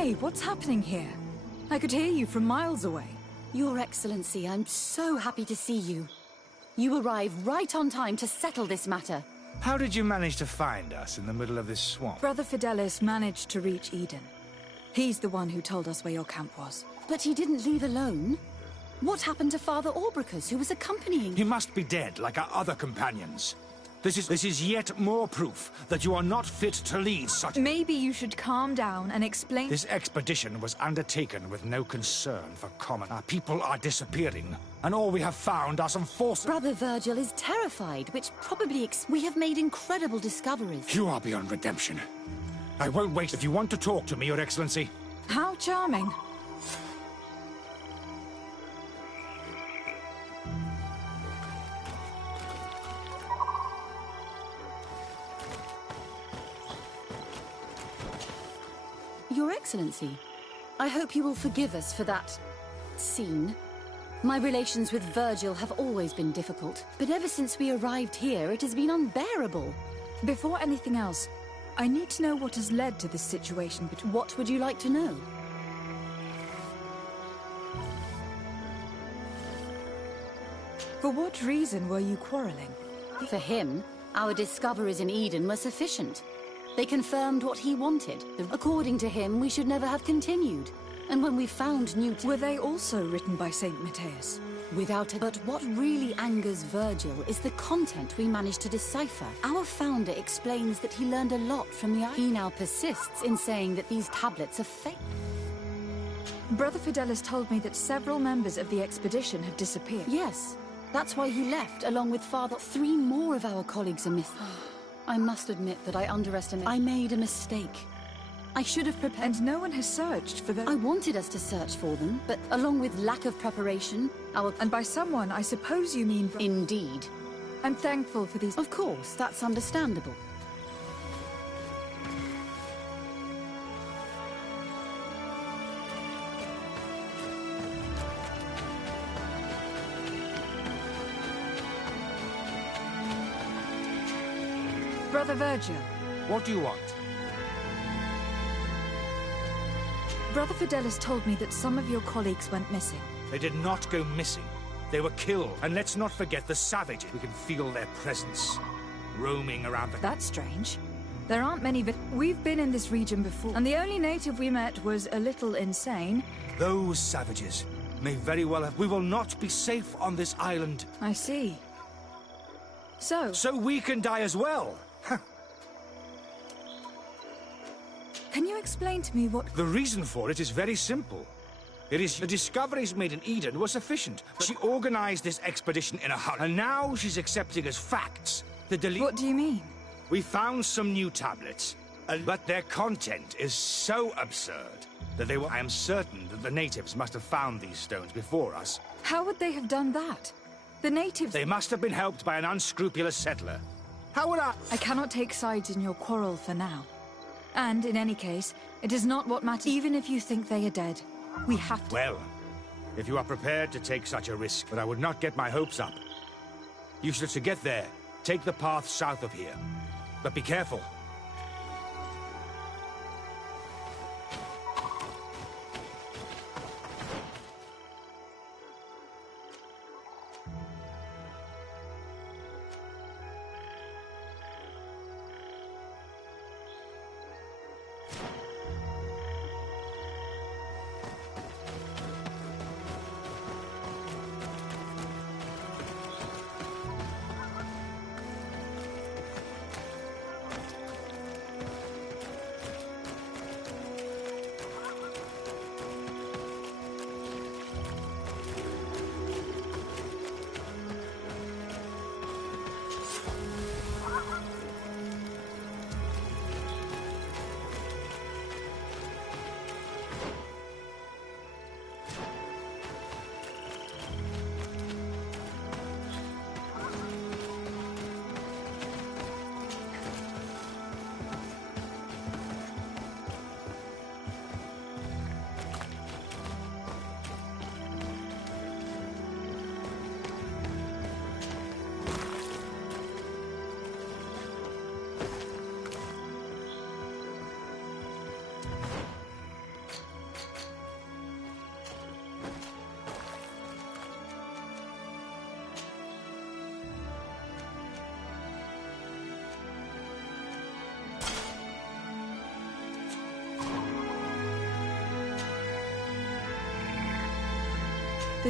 Hey, what's happening here? I could hear you from miles away. Your Excellency, I'm so happy to see you. You arrived right on time to settle this matter. How did you manage to find us in the middle of this swamp? Brother Fidelis managed to reach Eden. He's the one who told us where your camp was. But he didn't leave alone. What happened to Father Orbricus, who was accompanying? He must be dead, like our other companions. This is yet more proof that you are not fit to lead such... Maybe you should calm down and explain... This expedition was undertaken with no concern for common... Our people are disappearing, and all we have found are some forces... Brother Virgil is terrified, which probably... We have made incredible discoveries. You are beyond redemption. I won't wait if you want to talk to me, Your Excellency. How charming. Your Excellency, I hope you will forgive us for that scene. My relations with Virgil have always been difficult, but ever since we arrived here, it has been unbearable. Before anything else, I need to know what has led to this situation. But what would you like to know? For what reason were you quarreling? For him, our discoveries in Eden were sufficient. They confirmed what he wanted. According to him, we should never have continued. And when we found new... Were they also written by Saint Matthias? Without it. But what really angers Virgil is the content we managed to decipher. Our founder explains that he learned a lot from the... He now persists in saying that these tablets are fake. Brother Fidelis told me that several members of the expedition have disappeared. Yes, that's why he left, along with Father... 3 more of our colleagues are missing. I must admit that I underestimated... I made a mistake. I should have prepared... And no one has searched for them. I wanted us to search for them, but along with lack of preparation, our... And by someone, I suppose you mean... Indeed. I'm thankful for these... Of course, that's understandable. Brother Virgil. What do you want? Brother Fidelis told me that some of your colleagues went missing. They did not go missing. They were killed. And let's not forget the savages. We can feel their presence, roaming around the... That's strange. There aren't many... We've been in this region before, and the only native we met was a little insane. Those savages may very well have... We will not be safe on this island. I see. So we can die as well. Can you explain to me what... The reason for it is very simple. It is the discoveries made in Eden were sufficient. But she organized this expedition in a hurry. And now she's accepting as facts the delete... What do you mean? We found some new tablets, but their content is so absurd that they were... I am certain that the natives must have found these stones before us. How would they have done that? The natives... They must have been helped by an unscrupulous settler. How would I... I cannot take sides in your quarrel for now. And, in any case, it is not what matters. Even if you think they are dead, we have to... Well, if you are prepared to take such a risk, but I would not get my hopes up. You should, to get there, take the path south of here. But be careful.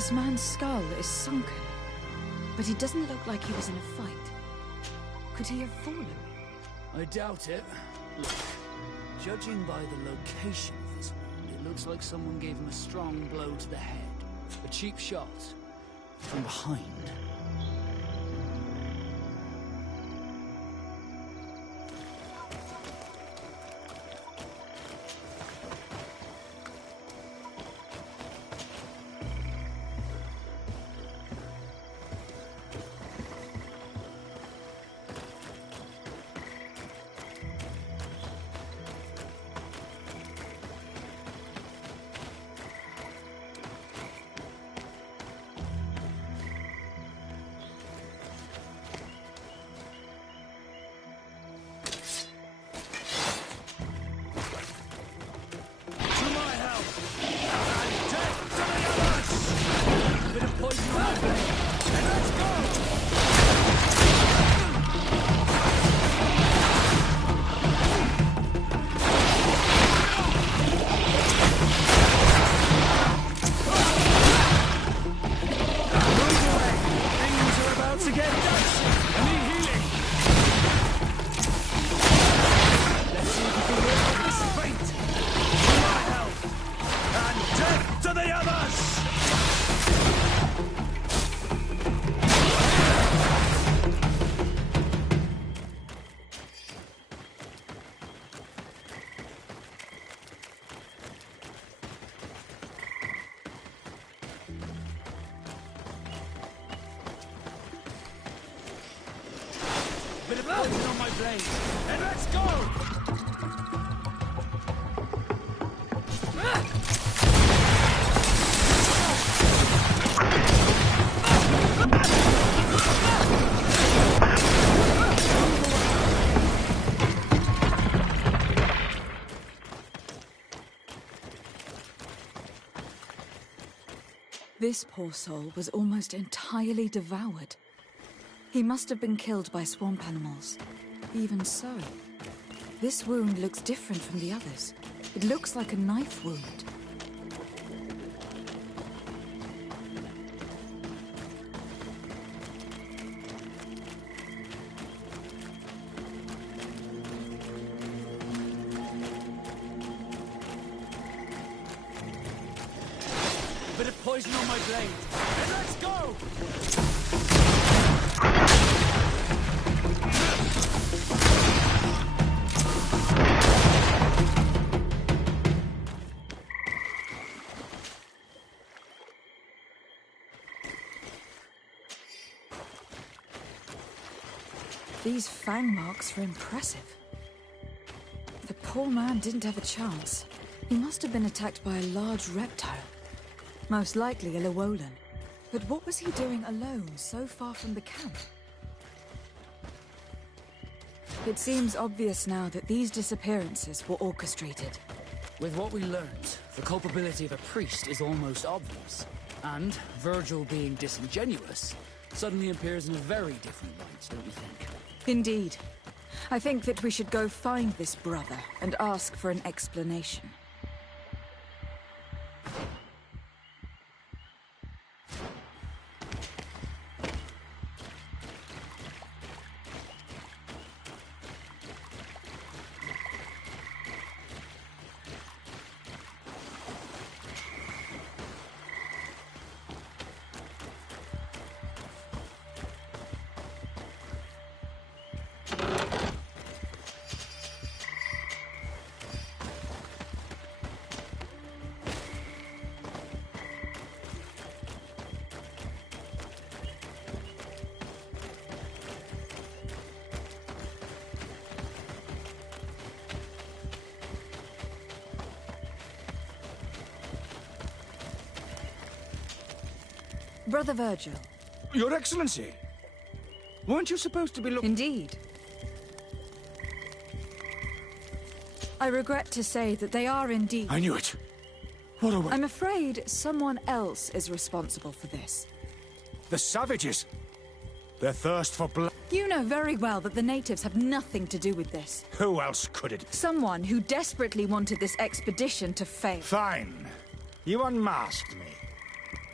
This man's skull is sunken, but he doesn't look like he was in a fight. Could he have fallen? I doubt it. Look, judging by the location of this wound, it looks like someone gave him a strong blow to the head. A cheap shot. From behind. Bit of poison on my blade. And let's go! This poor soul was almost entirely devoured. He must have been killed by swamp animals. Even so, this wound looks different from the others. It looks like a knife wound. Bit of poison on my blade. And let's go! These fang marks are impressive. The poor man didn't have a chance. He must have been attacked by a large reptile. Most likely a Llewellyn. But what was he doing alone, so far from the camp? It seems obvious now that these disappearances were orchestrated. With what we learned, the culpability of a priest is almost obvious. And Virgil being disingenuous suddenly appears in a very different light, don't you think? Indeed. I think that we should go find this brother and ask for an explanation. Brother Virgil. Your Excellency! Weren't you supposed to be looking— Indeed. I regret to say that they are indeed— I knew it! What a way— I'm afraid someone else is responsible for this. The savages! Their thirst for blood— You know very well that the natives have nothing to do with this. Who else could it? Someone who desperately wanted this expedition to fail. Fine. You unmasked me.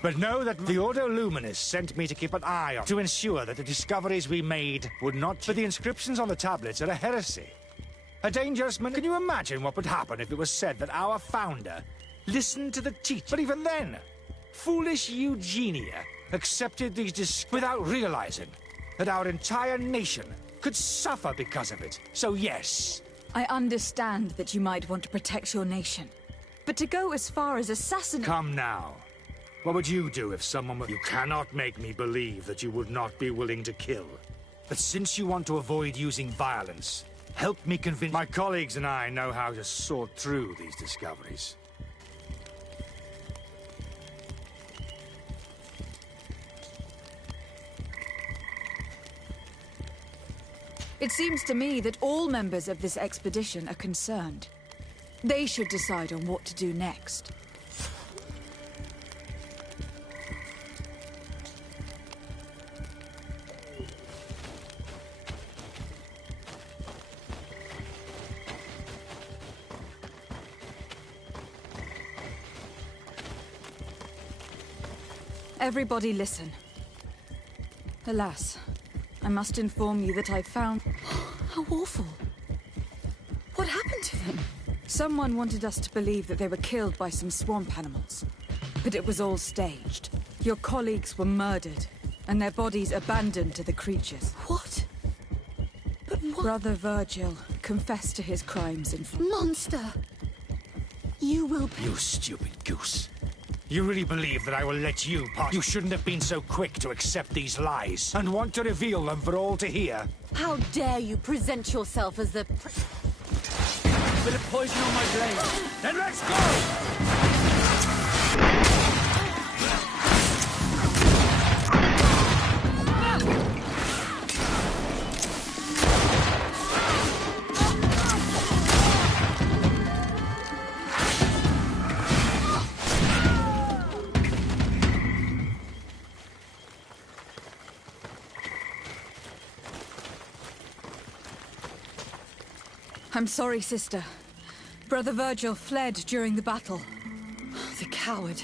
But know that the Ordo Luminis sent me to keep an eye on, to ensure that the discoveries we made would not... But the inscriptions on the tablets are a heresy. A dangerous man. Can you imagine what would happen if it was said that our founder listened to the teach? But even then, foolish Eugenia accepted these without realizing that our entire nation could suffer because of it. So yes. I understand that you might want to protect your nation. But to go as far as assassinate... Come now. What would you do if someone were... You cannot make me believe that you would not be willing to kill. But since you want to avoid using violence, help me convince... My colleagues and I know how to sort through these discoveries. It seems to me that all members of this expedition are concerned. They should decide on what to do next. Everybody listen. Alas, I must inform you that I found... How awful. What happened to them? Someone wanted us to believe that they were killed by some swamp animals. But it was all staged. Your colleagues were murdered, and their bodies abandoned to the creatures. What? But what? Brother Virgil confessed to his crimes in... Monster! You will pay... You stupid goose. You really believe that I will let you pass? You shouldn't have been so quick to accept these lies and want to reveal them for all to hear. How dare you present yourself as the... Bit of poison on my blade. Then let's go! I'm sorry, sister. Brother Virgil fled during the battle. The coward.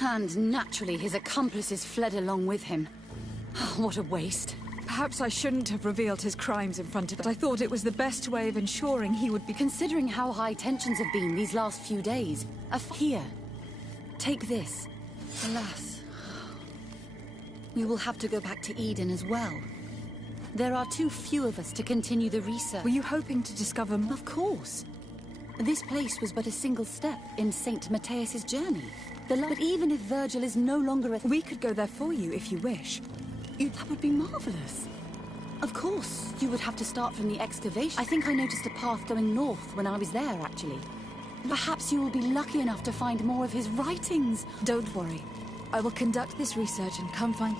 And naturally, his accomplices fled along with him. What a waste. Perhaps I shouldn't have revealed his crimes in front of it. I thought it was the best way of ensuring he would be... Considering how high tensions have been these last few days. Here. Take this. Alas. We will have to go back to Eden as well. There are too few of us to continue the research. Were you hoping to discover more? Of course. This place was but a single step in St. Matthias's journey. But even if Virgil is no longer a... We could go there for you if you wish. That would be marvelous. Of course, you would have to start from the excavation. I think I noticed a path going north when I was there, actually. Perhaps you will be lucky enough to find more of his writings. Don't worry. I will conduct this research and come find...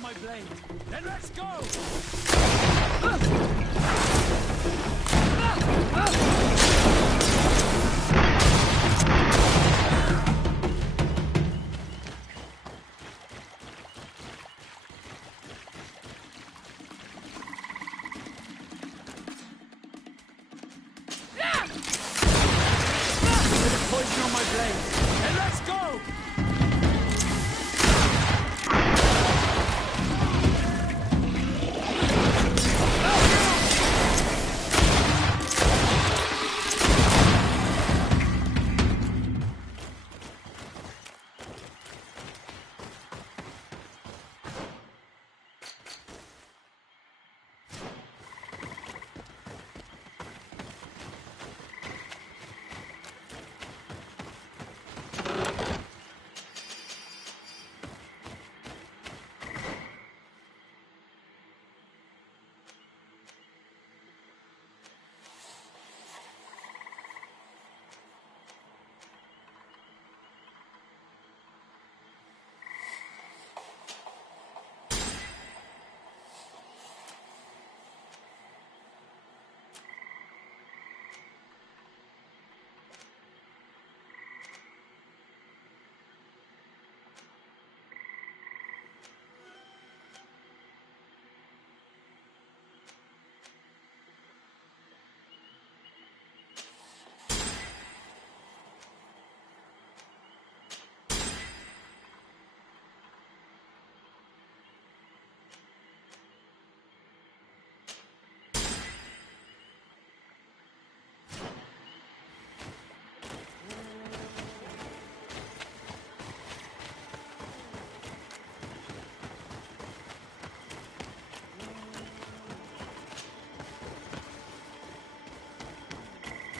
on my blade. Then let's go! Poison on my blade. And let's go!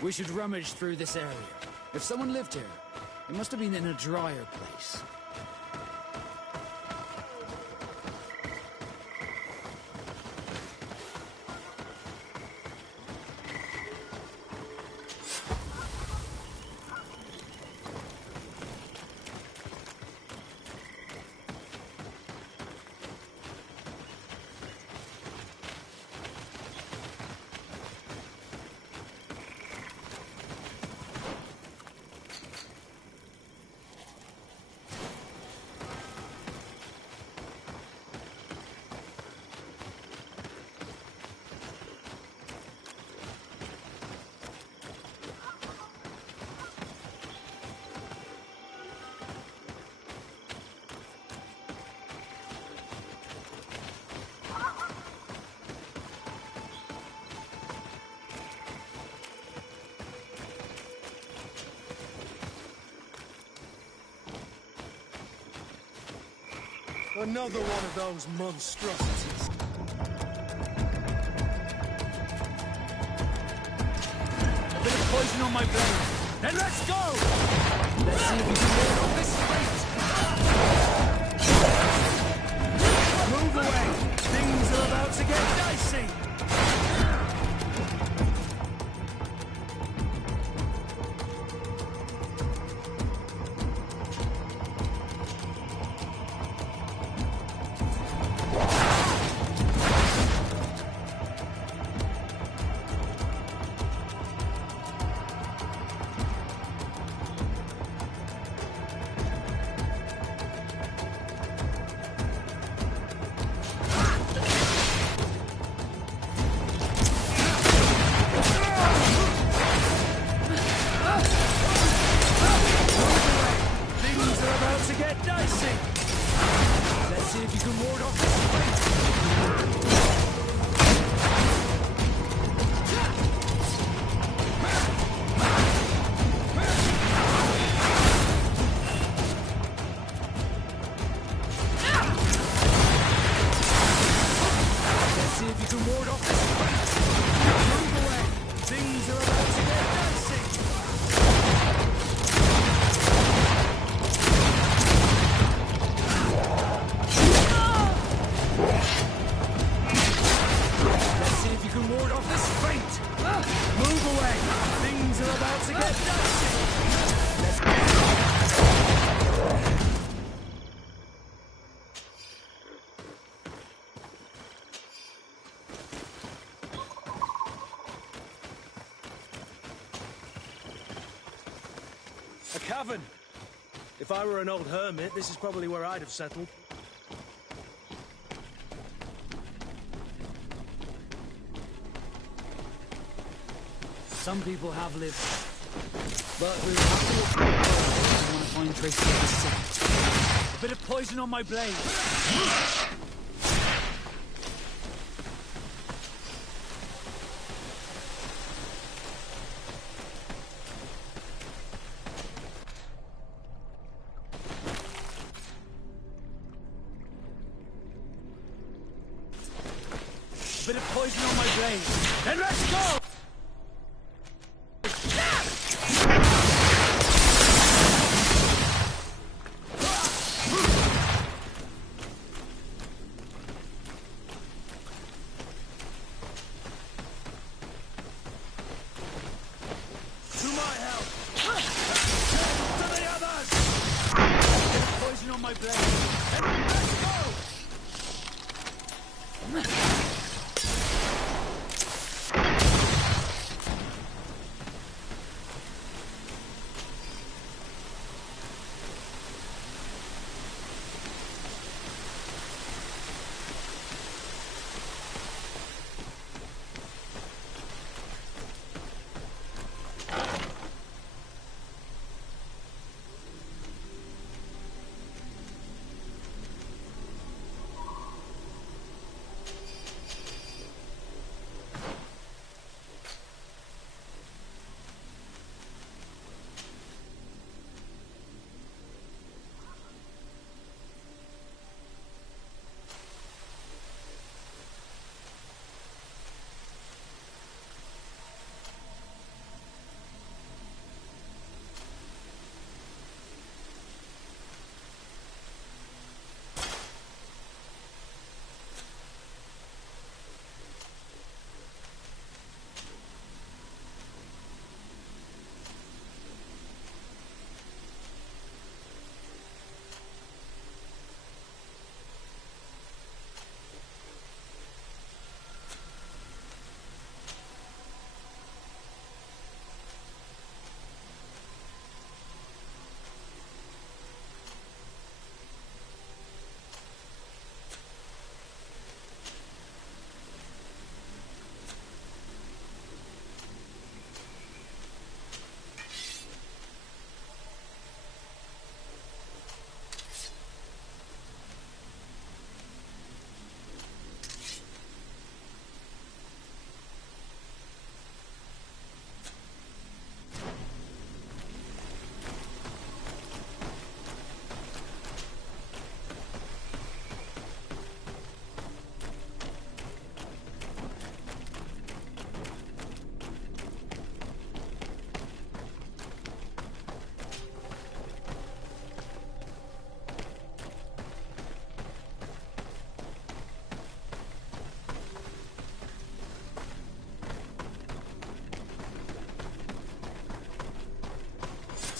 We should rummage through this area. If someone lived here, it must have been in a drier place. Another one of those monstrosities. A bit of poison on my blade. Then let's go! Let's see if we can get off this fight. Move away! Things are about to get dicey! A cavern! If I were an old hermit, this is probably where I'd have settled. Some people have lived, but we'll have to look for it. I want to find traces of the scent. A bit of poison on my blade. A bit of poison on my blade. Then let's go! On my blade. Let's go!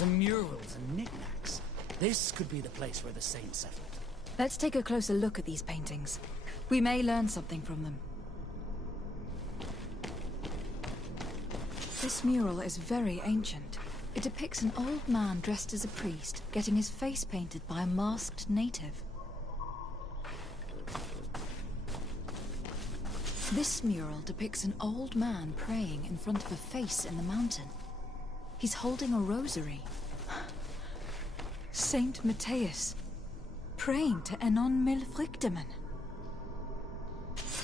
Some murals and knickknacks. This could be the place where the saints settled. Let's take a closer look at these paintings. We may learn something from them. This mural is very ancient. It depicts an old man dressed as a priest, getting his face painted by a masked native. This mural depicts an old man praying in front of a face in the mountain. He's holding a rosary. Saint Matthias, praying to Enon Mil Frichtemen.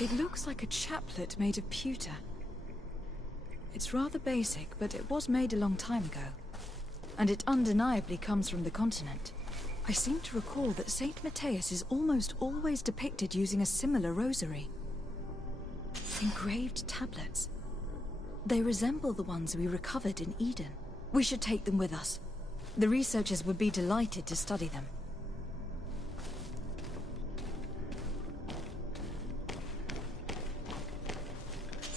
It looks like a chaplet made of pewter. It's rather basic, but it was made a long time ago. And it undeniably comes from the continent. I seem to recall that Saint Matthias is almost always depicted using a similar rosary. Engraved tablets. They resemble the ones we recovered in Eden. We should take them with us. The researchers would be delighted to study them.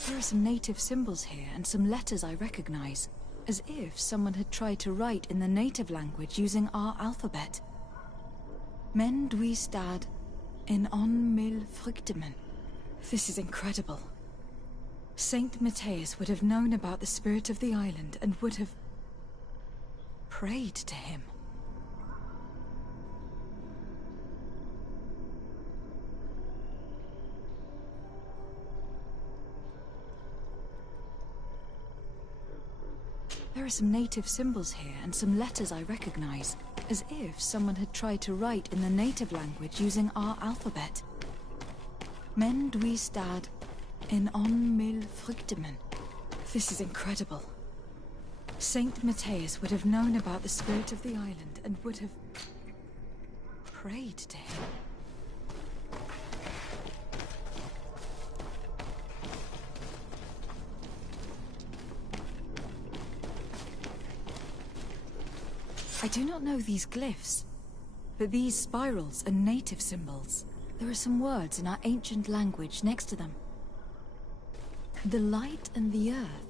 There are some native symbols here and some letters I recognize, as if someone had tried to write in the native language using our alphabet. Men dwistad in on mil frichtemen. This is incredible. Saint Matthias would have known about the spirit of the island and would have prayed to him. There are some native symbols here and some letters I recognize, as if someone had tried to write in the native language using our alphabet. Men duistad in on mil fruktemen. This is incredible. Saint Matthias would have known about the spirit of the island and would have prayed to him. I do not know these glyphs, but these spirals are native symbols. There are some words in our ancient language next to them. The light and the earth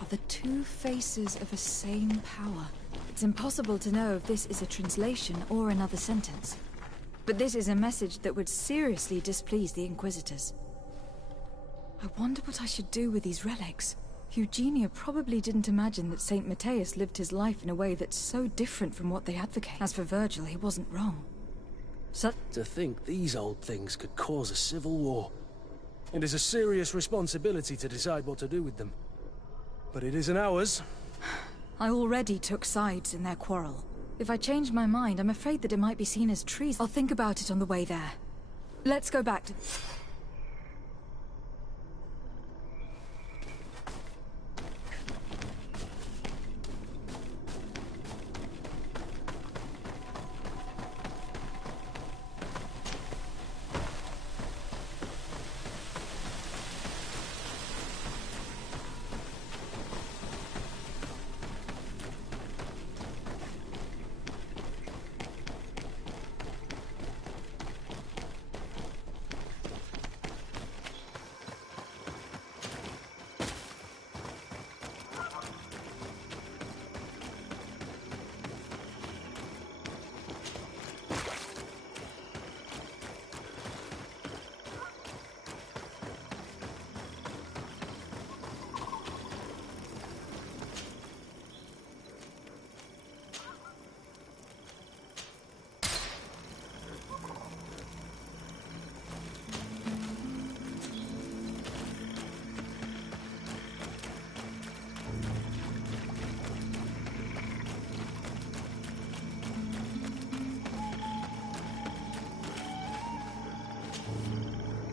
are the two faces of a same power. It's impossible to know if this is a translation or another sentence. But this is a message that would seriously displease the Inquisitors. I wonder what I should do with these relics. Eugenia probably didn't imagine that Saint Matthias lived his life in a way that's so different from what they advocate. As for Virgil, he wasn't wrong. To think these old things could cause a civil war. It is a serious responsibility to decide what to do with them. But it isn't ours. I already took sides in their quarrel. If I change my mind, I'm afraid that it might be seen as treason. I'll think about it on the way there. Let's go back to...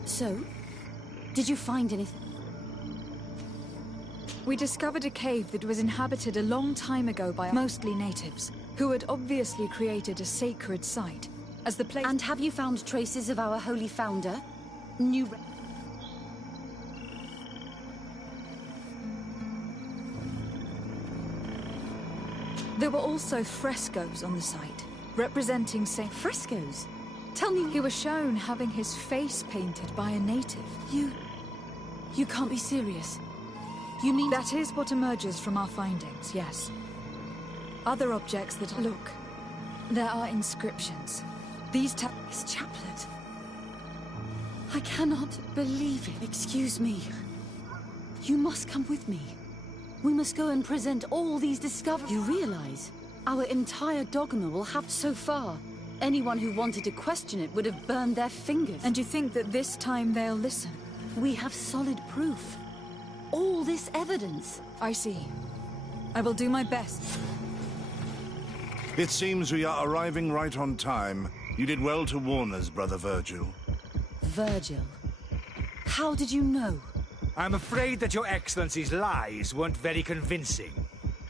So, did you find anything? We discovered a cave that was inhabited a long time ago by mostly natives, who had obviously created a sacred site, as the place... And have you found traces of our holy founder? There were also frescoes on the site, representing Saint... Frescoes? Tell me... He was shown having his face painted by a native. You can't be serious. You mean... That is what emerges from our findings, yes. Other objects that... Look, there are inscriptions. These His chaplet. I cannot believe it. Excuse me. You must come with me. We must go and present all these discoveries. You realize our entire dogma will have so far. Anyone who wanted to question it would have burned their fingers. And you think that this time they'll listen? We have solid proof. All this evidence. I see. I will do my best. It seems we are arriving right on time. You did well to warn us, Brother Virgil. Virgil? How did you know? I'm afraid that your Excellency's lies weren't very convincing.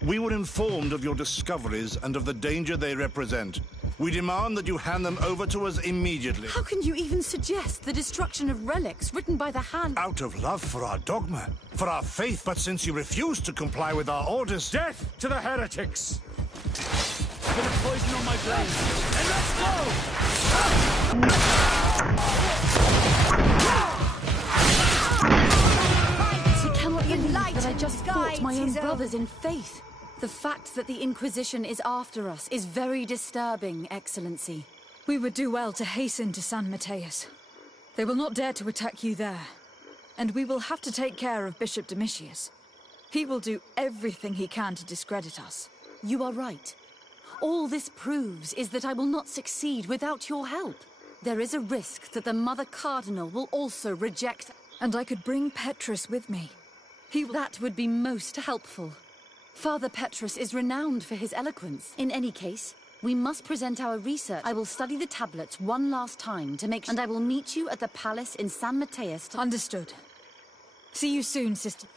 We were informed of your discoveries and of the danger they represent. We demand that you hand them over to us immediately. How can you even suggest the destruction of relics written by the hand... Out of love for our dogma, for our faith, but since you refuse to comply with our orders... Death to the heretics! Bit of poison on my blade, and let's go! I cannot believe that I just fought my own brothers in faith. The fact that the Inquisition is after us is very disturbing, Excellency. We would do well to hasten to San Matthias. They will not dare to attack you there. And we will have to take care of Bishop Domitius. He will do everything he can to discredit us. You are right. All this proves is that I will not succeed without your help. There is a risk that the Mother Cardinal will also reject... And I could bring Petrus with me. That would be most helpful. Father Petrus is renowned for his eloquence. In any case, we must present our research. I will study the tablets one last time to make sure... And I will meet you at the palace in San Mateus to... Understood. See you soon, sister.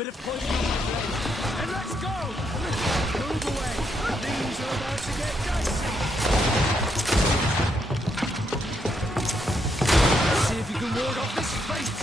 bit of poison on my blade. And let's go! Move away. Things are about to get dicey. Let's see if you can ward off this fate.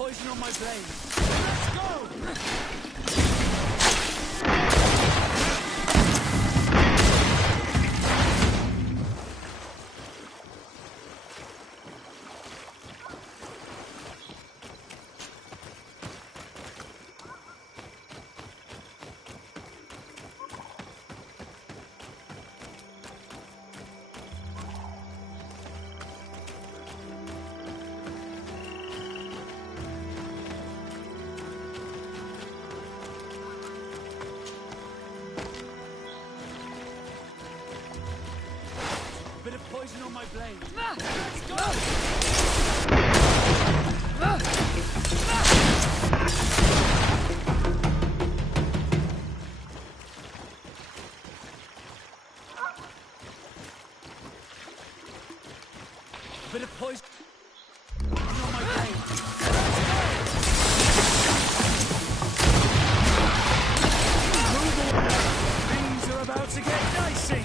poison on my blade. Let's go! Bit of poison on my blade. Let's go! Bit of poison on my blade. Things are about to get dicey.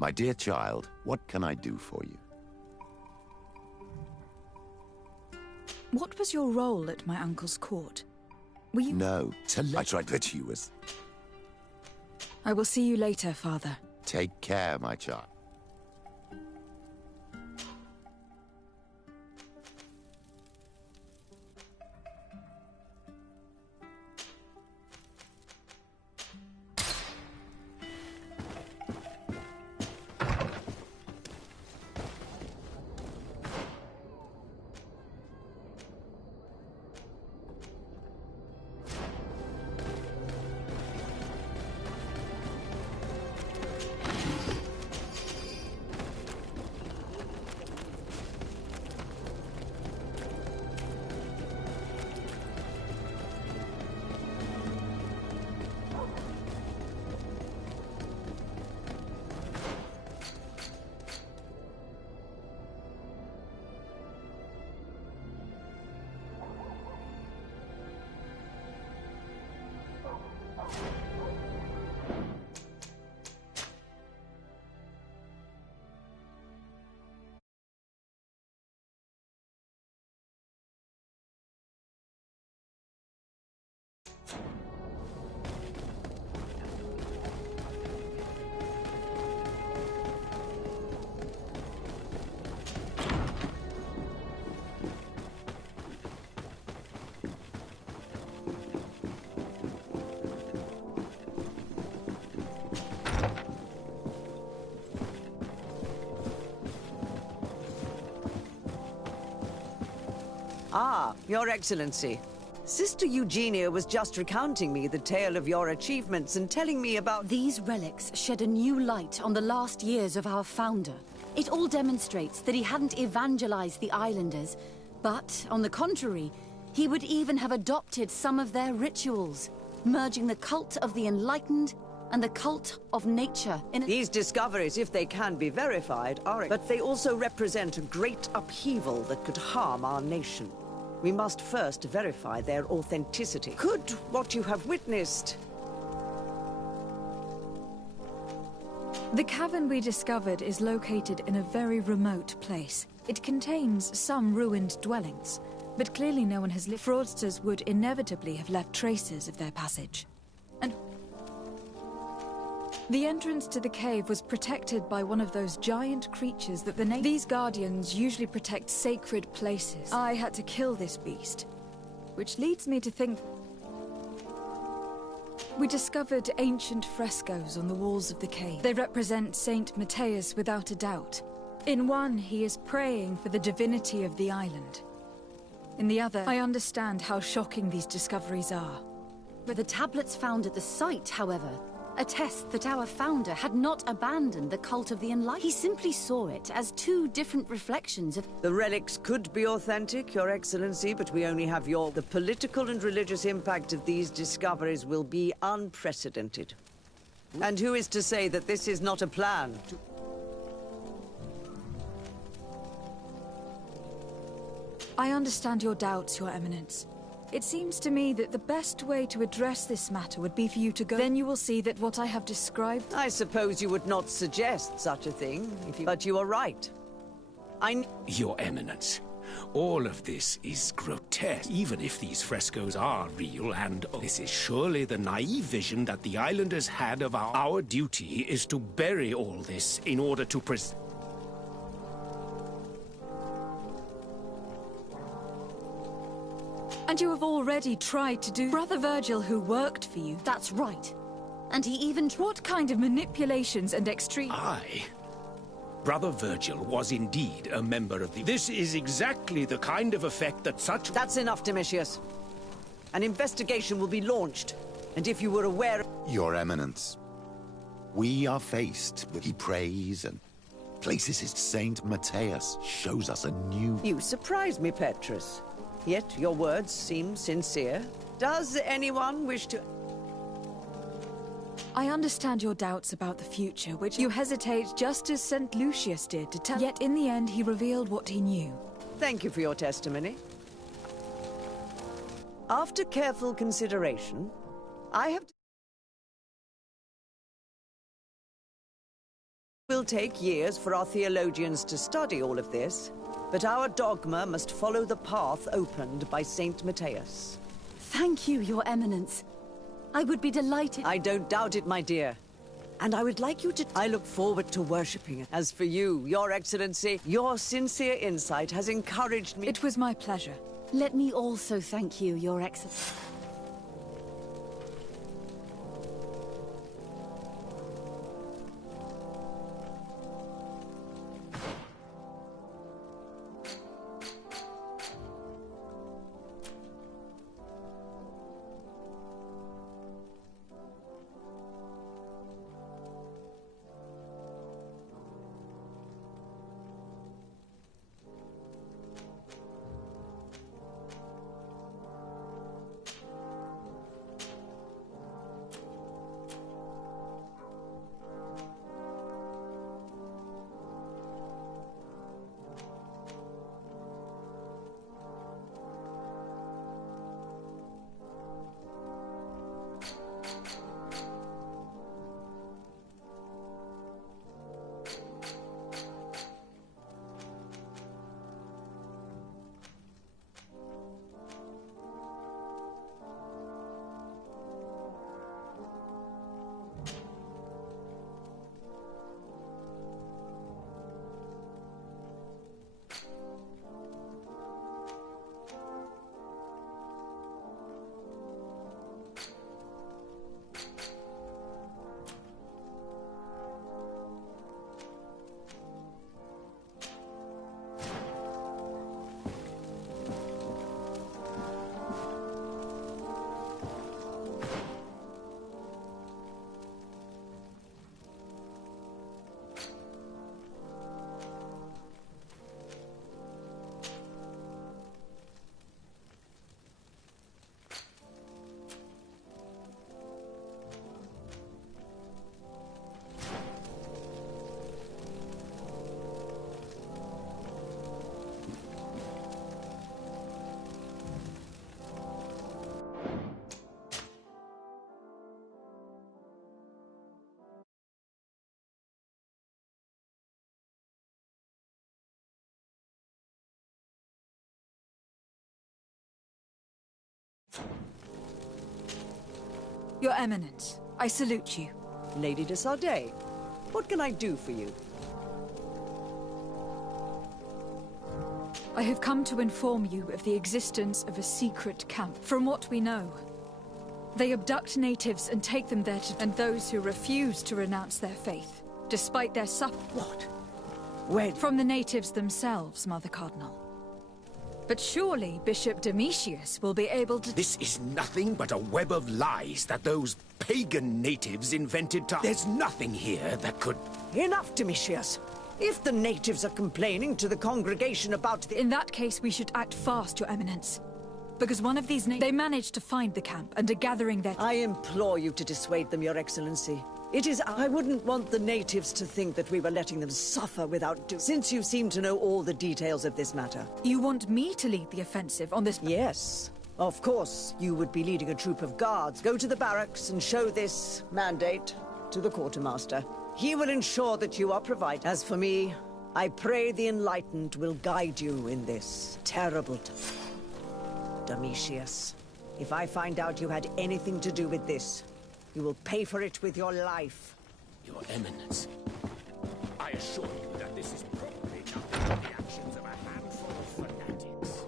My dear child, what can I do for you? What was your role at my uncle's court? Were you... No, I tried that you was... I will see you later, father. Take care, my child. Ah, Your Excellency. Sister Eugenia was just recounting me the tale of your achievements and telling me about... These relics shed a new light on the last years of our founder. It all demonstrates that he hadn't evangelized the islanders, but, on the contrary, he would even have adopted some of their rituals, merging the cult of the enlightened and the cult of nature in These discoveries, if they can be verified, are... But they also represent a great upheaval that could harm our nation. We must first verify their authenticity. Could what you have witnessed... The cavern we discovered is located in a very remote place. It contains some ruined dwellings, but clearly no one has lived. Fraudsters would inevitably have left traces of their passage. And the entrance to the cave was protected by one of those giant creatures that These guardians usually protect sacred places. I had to kill this beast, which leads me to think... We discovered ancient frescoes on the walls of the cave. They represent Saint Matthias without a doubt. In one, he is praying for the divinity of the island. In the other, I understand how shocking these discoveries are. But the tablets found at the site, however, attest that our founder had not abandoned the cult of the enlightened. He simply saw it as two different reflections of... The relics could be authentic, Your Excellency, but we only have your... The political and religious impact of these discoveries will be unprecedented. And who is to say that this is not a plan to... I understand your doubts, Your Eminence. It seems to me that the best way to address this matter would be for you to go... Then you will see that what I have described... I suppose you would not suggest such a thing, if you... But you are right. Your Eminence, all of this is grotesque. Even if these frescoes are real and... This is surely the naive vision that the islanders had of our duty is to bury all this in order to And you have already tried to do... Brother Virgil, who worked for you... That's right. And he even... What kind of manipulations and extreme... Brother Virgil was indeed a member of the... This is exactly the kind of effect that such... That's enough, Domitius. An investigation will be launched. And if you were aware... Your Eminence, we are faced with... He prays and places his Saint Matthias, shows us a new... You surprise me, Petrus. Yet your words seem sincere. Does anyone wish to... I understand your doubts about the future, which you hesitate just as St. Lucius did to tell... Yet in the end, he revealed what he knew. Thank you for your testimony. After careful consideration, I have... It will take years for our theologians to study all of this. But our dogma must follow the path opened by Saint Matthias. Thank you, Your Eminence. I would be delighted... I don't doubt it, my dear. And I would like you to... I look forward to worshipping it. As for you, Your Excellency, your sincere insight has encouraged me... It was my pleasure. Let me also thank you, Your Excellency. Your Eminence, I salute you. Lady de Sardet, what can I do for you? I have come to inform you of the existence of a secret camp. From what we know, they abduct natives and take them there and those who refuse to renounce their faith, despite their What? Where? From the natives themselves, Mother Cardinal. But surely Bishop Domitius will be able to— This is nothing but a web of lies that those pagan natives invented to— There's nothing here that could— Enough, Domitius! If the natives are complaining to the congregation about the— In that case, we should act fast, Your Eminence. Because one of these they managed to find the camp and are gathering their— I implore you to dissuade them, Your Excellency. I wouldn't want the natives to think that we were letting them suffer without since you seem to know all the details of this matter. You want me to lead the offensive on this— Yes. Of course, you would be leading a troop of guards. Go to the barracks and show this mandate to the quartermaster. He will ensure that you are provided. As for me, I pray the Enlightened will guide you in this terrible time. Domitius, if I find out you had anything to do with this, you will pay for it with your life. Your Eminence, I assure you that this is probably nothing but the actions of a handful of fanatics.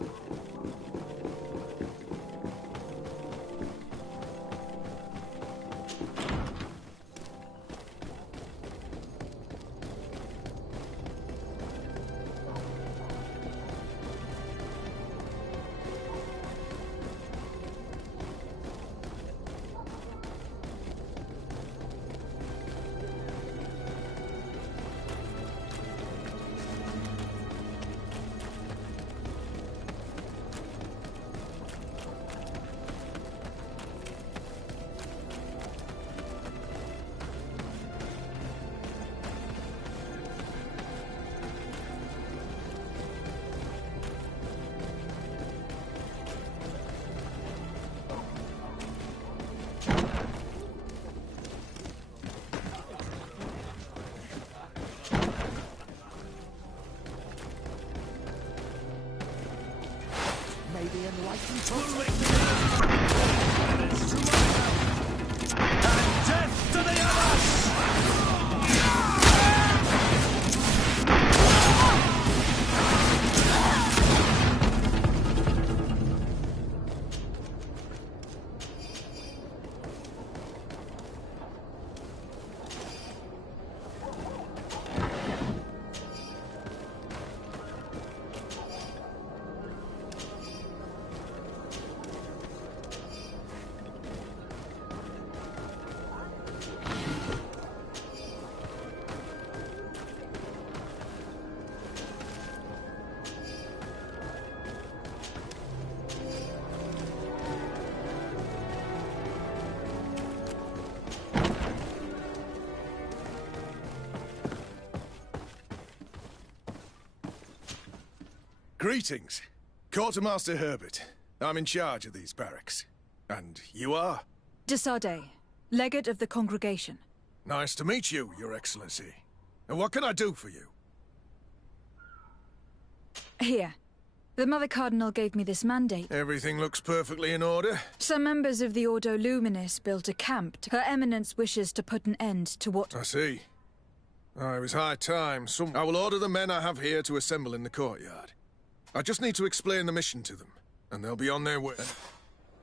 The Enlightened And death to the others! Greetings. Quartermaster Herbert. I'm in charge of these barracks. And you are? De Sardet, legate of the congregation. Nice to meet you, Your Excellency. And what can I do for you? Here. The Mother Cardinal gave me this mandate. Everything looks perfectly in order. Some members of the Ordo Luminis built a camp. Her Eminence wishes to put an end to what— I see. It was high time. I will order the men I have here to assemble in the courtyard. I just need to explain the mission to them, and they'll be on their way.